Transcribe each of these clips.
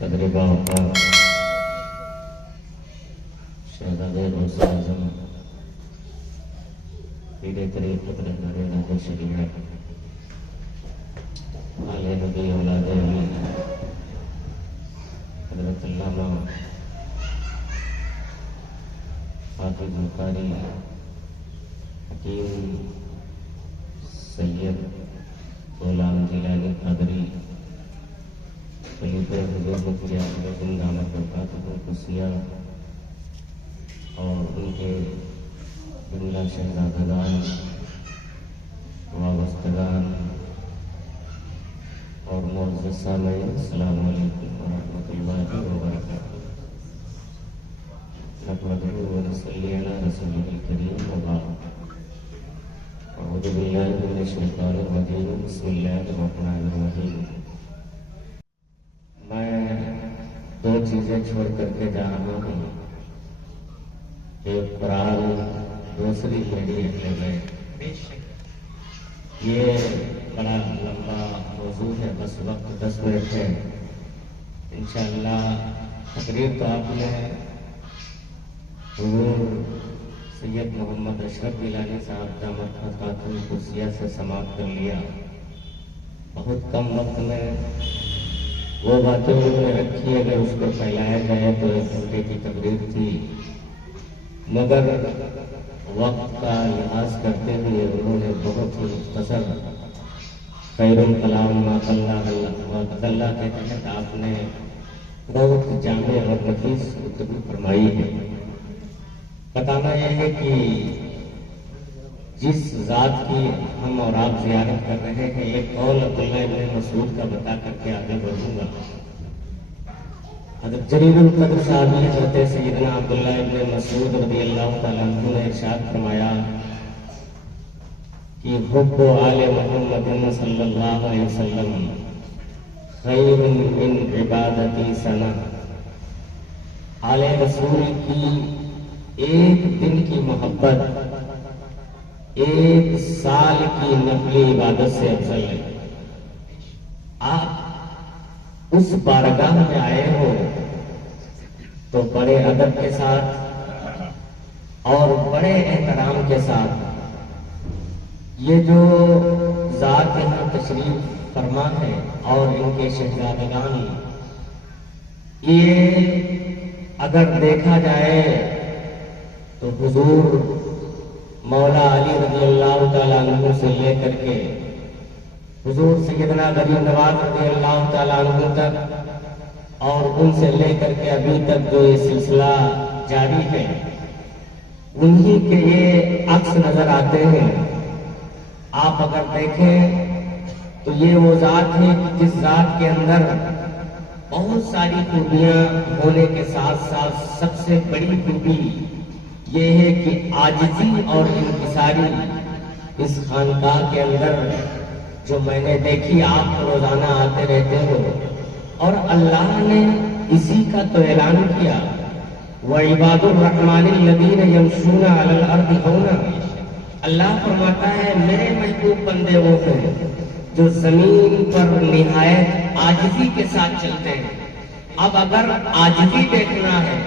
صدر باوقار شہزادے غوث اعظم پیر طریقت رہبر راہ شریعت آل نبی اولاد علی حضرت علامہ حافظ القاری حکیم سید غلام جیلانی قادری خلیفہ حضور مفتی احمد بن دامت برکاتہ القدسیہ اور ان کے جملہ شہزادگان وابستگان اور معزز سامعین، السلام علیکم ورحمۃ اللہ وبرکاتہ۔ نحمدہ ونصلی علی رسولہ الکریم وبعد۔ اعوذ باللہ من الشیطان الرجیم، بسم اللہ الرحمن الرحیم۔ میں دو چیزیں چھوڑ کر کے جا رہا ہوں، ایک قرآن، دوسری میری اہل۔ یہ بڑا لمبا موضوع ہے، بس وقت 10 منٹ ہے۔ انشاءاللہ تقریر تو آپ نے حضور سید محمد اشرف گیلانی صاحب دامت برکاتہ القدسیہ سے سماعت کر لیا۔ بہت کم وقت میں وہ باتیں انہوں نے رکھی، اگر اس کو پھیلایا جائے تو 1 گھنٹے کی تقریر تھی، مگر وقت کا لحاظ کرتے ہوئے انہوں نے بہت ہی مختصر خیر الکلام ما قل ودل کے تحت آپ نے بہت جامع اور نفیس گفتگو فرمائی ہے۔ بتانا یہ ہے کہ جس ذات کی ہم اور آپ زیارت کر رہے ہیں، ایک قول عبداللہ ابن مسعود کا بتا کر کے آگے بڑھوں گا۔ حضرت جلیل القدر صحابی حضرت سیدنا عبداللہ ابن مسعود رضی اللہ تعالیٰ عنہ نے ارشاد فرمایا کہ حب آل محمد صلی اللہ علیہ وسلم خیر من عبادتی سنہ۔ آل رسول کی ایک دن کی محبت 1 سال کی نفلی عبادت سے افضل ہے۔ آپ اس بارگاہ میں آئے ہو تو بڑے ادب کے ساتھ اور بڑے احترام کے ساتھ یہ جو ذات یہاں تشریف فرما ہے اور ان کے شہزادگان، یہ اگر دیکھا جائے تو حضور مولا علی رضی اللہ تعالیٰ عنہ سے لے کر کے حضور سیدنا غریب نواز رضی اللہ تعالیٰ عنہ تک اور ان سے لے کر کے ابھی تک جو یہ سلسلہ جاری ہے، انہی کے یہ عکس نظر آتے ہیں۔ آپ اگر دیکھیں تو یہ وہ ذات ہے کہ جس ذات کے اندر بہت ساری خوبیاں ہونے کے ساتھ ساتھ سب سے بڑی خوبی یہ ہے کہ عاجزی اور انکساری اس خانقاہ کے اندر جو میں نے دیکھی، آپ روزانہ آتے رہتے ہو، اور اللہ نے اسی کا تو اعلان کیا، وَعِبَادُ الرَّحْمَنِ الَّذِينَ يَمْشُونَ عَلَى الْأَرْضِ هَوْنًا۔ اللہ فرماتا ہے میرے محبوب بندے وہ ہیں جو زمین پر نہایت عاجزی کے ساتھ چلتے ہیں۔ اب اگر عاجزی دیکھنا ہے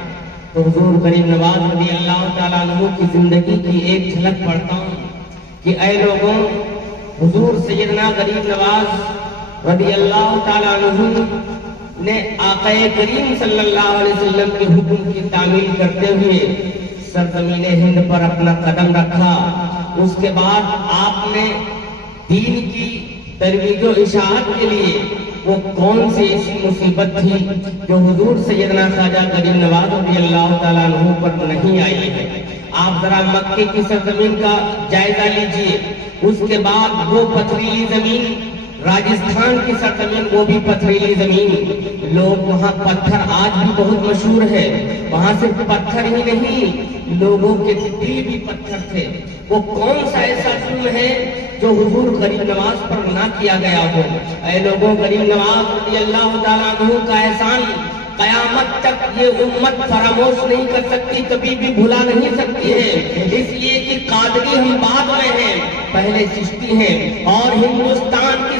تو حضور غریب نواز رضی اللہ تعالیٰ عنہ کی زندگی کی ایک جھلک پڑھتا ہوں کہ اے لوگوں، حضور سیدنا غریب نواز رضی اللہ تعالیٰ عنہ نے آقا کریم صلی اللہ علیہ وسلم کے حکم کی تعمیل کرتے ہوئے سرزمین ہند پر اپنا قدم رکھا۔ اس کے بعد آپ نے دین کی ترویج و اشاعت کے لیے وہ کون سی ایسی مصیبت تھی جو حضور سیدنا خواجہ غریب نواز رضی اللہ تعالیٰ عنہ پر نہیں آئی ہے؟ آپ ذرا مکے کی سرزمین کا جائزہ لیجئے، اس کے بعد وہ پتھریلی زمین، راجستھان کی سرزمین، وہ بھی پتھریلی زمین، لوگ وہاں پتھر آج بھی بہت مشہور ہے، وہاں صرف پتھر ہی نہیں، لوگوں کے دل بھی پتھر تھے۔ وہ کون سا ایسا ظلم ہے جو حضور غریب نواز پر نہ کیا گیا ہو؟ اے لوگوں، غریب نواز رضی اللہ تعالیٰ عنہ کا احسان قیامت تک یہ امت فراموش نہیں کر سکتی، کبھی بھی بھلا نہیں سکتی ہے، اس لیے کہ قادری ہم بعد میں ہیں، پہلے چشتی ہیں، اور ہندوستان کی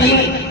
3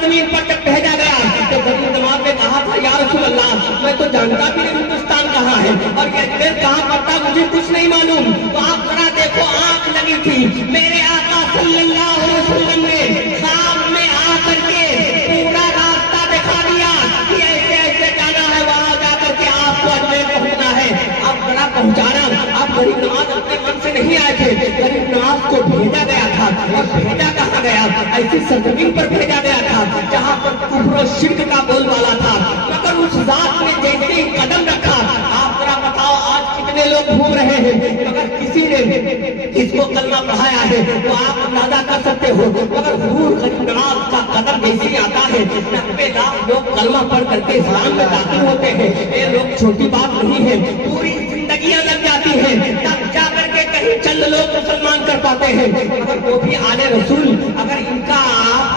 سرزمین پر جب بھیجا گیا تو غریب نواز نے کہا تھا یا رسول اللہ میں تو جانتا بھی نہیں ہندوستان کہاں ہے اور یہ اجمیر کہاں پڑتا مجھے کچھ نہیں معلوم. تو آپ ذرا دیکھو آنکھ لگی تھی میرے آقا صلی اللہ علیہ وسلم نے خواب میں آ کر کے پورا راستہ دکھا دیا کہ ایسے ایسے جانا ہے وہاں جا کر کے آپ کو اجمیر پہنچنا ہے. آپ ذرا پہنچانا. آپ غریب نواز اپنے من سے نہیں آئے تھے. غریب نواز کو بھیجا گیا تھا اور بھیجا کہاں گیا ایسی سرزمین پر بھیجا گیا تھا جہاں پر کفر و شرک کا بول بالا تھا. مگر اس ذات نے جیسے ہی قدم رکھا آپ ذرا بتاؤ آج کتنے لوگ گھوم رہے ہیں مگر کسی نے اس کو کلمہ پڑھایا ہے تو آپ اندازہ کر سکتے ہو. مگر حضور غریب نواز کا قدم جیسے ہی آتا ہے 90 لاکھ لوگ کلمہ پڑھ کر کے اسلام میں داخل ہوتے ہیں. یہ لوگ چھوٹی بات نہیں ہے. پوری زندگیاں لگ جاتی ہیں تب جا کر کے کہیں چند لوگ مسلمان کر پاتے ہیں. مگر وہ بھی آل رسول. اگر ان کا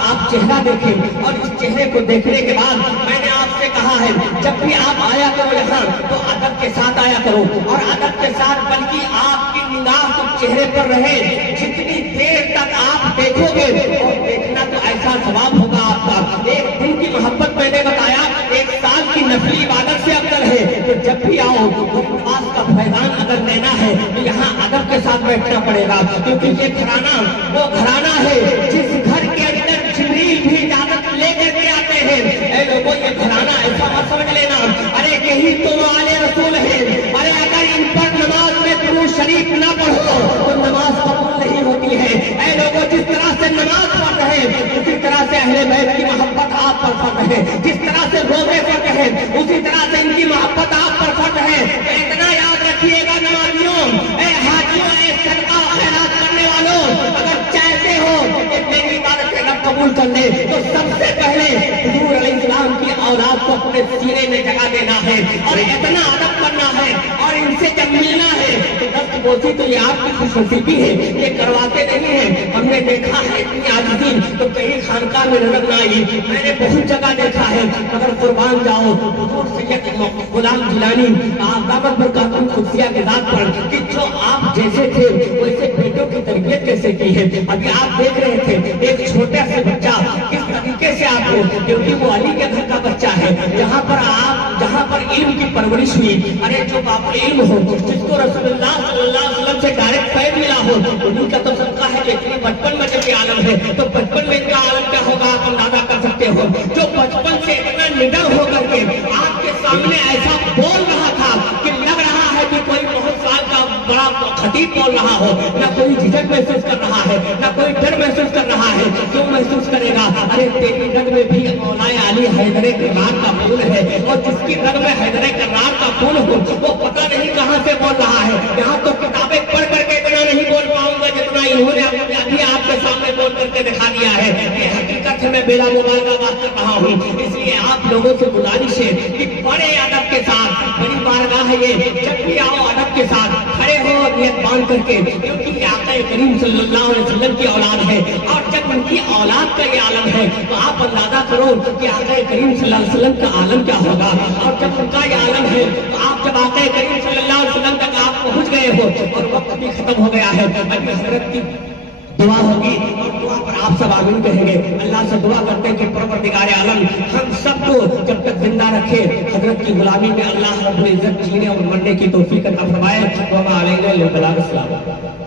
آپ چہرہ دیکھیں اور اس چہرے کو دیکھنے کے بعد میں نے آپ سے کہا ہے جب بھی آپ آیا کرو یہاں تو ادب کے ساتھ آیا کرو اور ادب کے ساتھ بلکہ آپ کی نگاہ تو چہرے پر رہے. جتنی دیر تک آپ دیکھو گے اور دیکھنا تو ایسا ثواب ہوگا آپ کا. ایک دن کی محبت میں نے بتایا 1 سال کی نفلی عبادت سے افضل ہے. تو جب بھی آؤ نماز کا فیضان اگر لینا ہے تو یہاں ادب کے ساتھ بیٹھنا پڑے گا کیونکہ یہ گھرانہ وہ گھرانہ ہے جس گھر کے اندر جبریل بھی اجازت لے کر کے آتے ہیں. اے لوگوں یہ گھرانہ ایسا مت سمجھ لینا ارے یہی تو آل رسول ہے. ارے اگر ان پر نماز میں درود شریف نہ پڑھو تو نماز قبول نہیں ہوتی ہے. اے لوگوں جس طرح سے نماز پڑھ رہے ہیں اسی طرح سے اہل بیت کی محبت آپ پر فرض ہے. جس طرح سے روزے فرض ہے اسی طرح سے ان کی محبت آپ پر فرض ہے. اتنا یاد رکھیے گا نمازیوں اے حاجیوں اے صدقہ خیرات کرنے والوں اگر چاہتے ہو کہ میری عبادت رب قبول کر لے تو سب سے پہلے حضور علیہ السلام کی اولاد کو اپنے سینے میں جگہ دینا ہے اور اتنا ادب کرنا ہے اور ان سے جب ملنا ہے تو دست بوسی تو یہ آپ کی خوش نصیبی ہے. یہ کرواتے نہیں ہیں. ہم نے دیکھا ہے اتنی عاجزی تو کہیں خانقاہ میں نظر نہ آئی. میں نے بہت جگہ دیکھا ہے. اگر قربان جاؤ حضور سید غلام جیلانی دامت برکاتہ خفیہ کے ذات پر کہ جو آپ جیسے تھے ویسے بیٹوں کی تربیت کیسے کی ہے. ابھی آپ دیکھ رہے تھے ایک چھوٹا سا بچہ کس طریقے سے آپ کو کیونکہ وہ علی کے گھر کا بچہ ہے جہاں پر علم کی پرورش ہوئی. ارے جو باپ علم ہو جس کو رسول اللہ صلی اللہ علیہ وسلم سے ڈائریکٹ فیض ملا ہو انہیں کا تو صدقہ ہے. لیکن بچپن میں جب یہ عالم ہے تو بچپن میں ان کا عالم کیا ہوگا آپ اندازہ کر سکتے ہو. جو بچپن سے اتنا نڈر ہو کر کے آپ کے سامنے ایسا بول رہا تھا کہ لگ رہا ہے کہ کوئی بہت سال کا بڑا خطیب بول رہا ہو. نہ کوئی جھجک محسوس کر رہا ہے نہ کوئی ڈر محسوس کر رہا ہے. کیوں محسوس کرے گا. ارے تیری رگ میں بھی مولا علی حیدر کرار کا خون ہے اور جس کی رگ میں حیدر کرار کا خون ہو وہ پتہ نہیں کہاں سے بول رہا ہے. یہاں تو کتابیں پڑھ کر کے اتنا نہیں بول پاؤں گا جتنا انہوں نے ابھی آپ کے سامنے بول کر کے دکھا دیا ہے. یہ حقیقت سے میں بلا مبالغہ بات کر رہا ہوں. اس لیے آپ لوگوں سے گزارش ہے کہ بڑے ادب کے ساتھ بڑی بارگاہ ہے یہ جب بھی آؤ ادب کے ساتھ کھڑے ہو نیت باندھ کر کے کیونکہ یہ آقا کریم صلی اللہ علیہ وسلم کی اولاد ہے اور جب ان کی اولاد کا یہ عالم ہے تو آپ اندازہ کرو کہ آقا کریم صلی اللہ علیہ وسلم کا عالم کیا ہوگا. اور جب ان کا یہ عالم ہے تو آپ جب آقا کریم صلی اللہ علیہ وسلم تک آپ پہنچ گئے ہو اور وقت بھی ختم ہو گیا ہے ابھی حضرت کی دعا ہوگی اور دعا پر آپ سب آمین کہیں گے. اللہ سے دعا کرتے ہیں کہ پروردگار عالم ہم سب کو جب تک زندہ رکھے حضرت کی غلامی میں اللہ رب العزت جینے اور مرنے کی توفیق عطا فرمائے. وما علینا الا البلاغ. السلام.